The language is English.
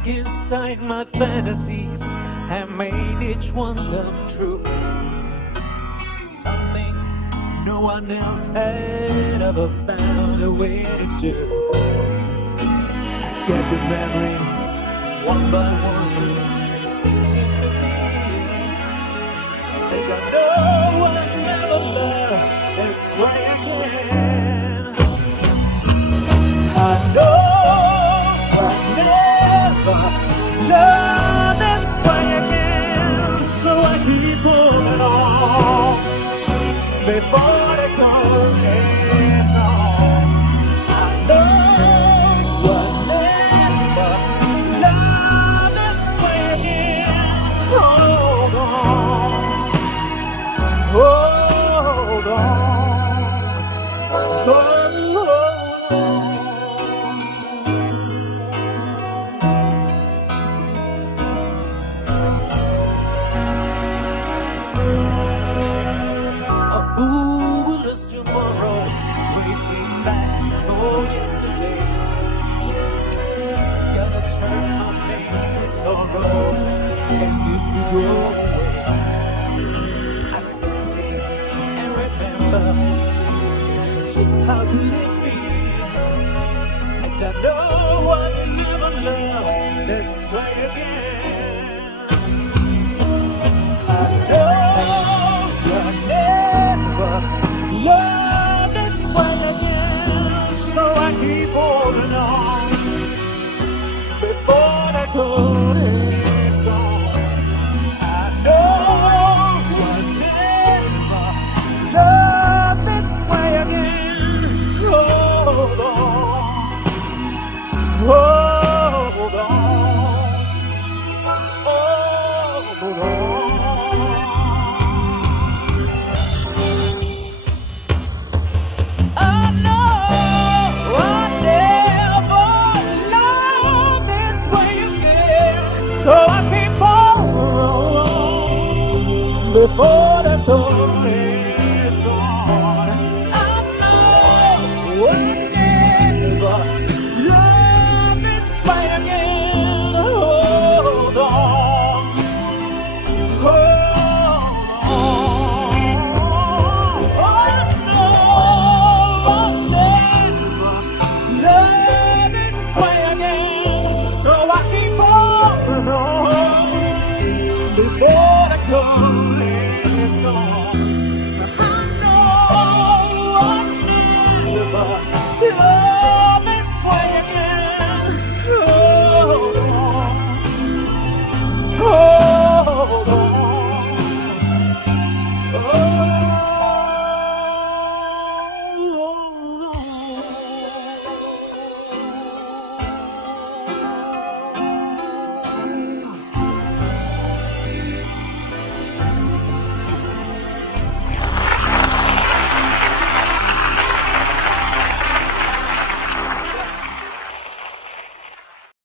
Look inside my fantasies and made each one come true. Something no one else had ever found a way to do. I get the memories one by one, sinking to me. And I know I'll never love this way again. I know I'll never love this way again. So I keep moving on before the cold is gone. I know I'll never love this way again. Hold on, hold on, hold on. Tomorrow, reaching back for yesterday. I'm gonna turn my pain sorrows and you should go away. I stand here and remember just how good it's been. And I know I'll never love this way again. I know I'll never love this way again, so I keep holding on before the cold is gone. I know I'll never love this way again. Hold on, hold on, hold on. So I keep on before the door.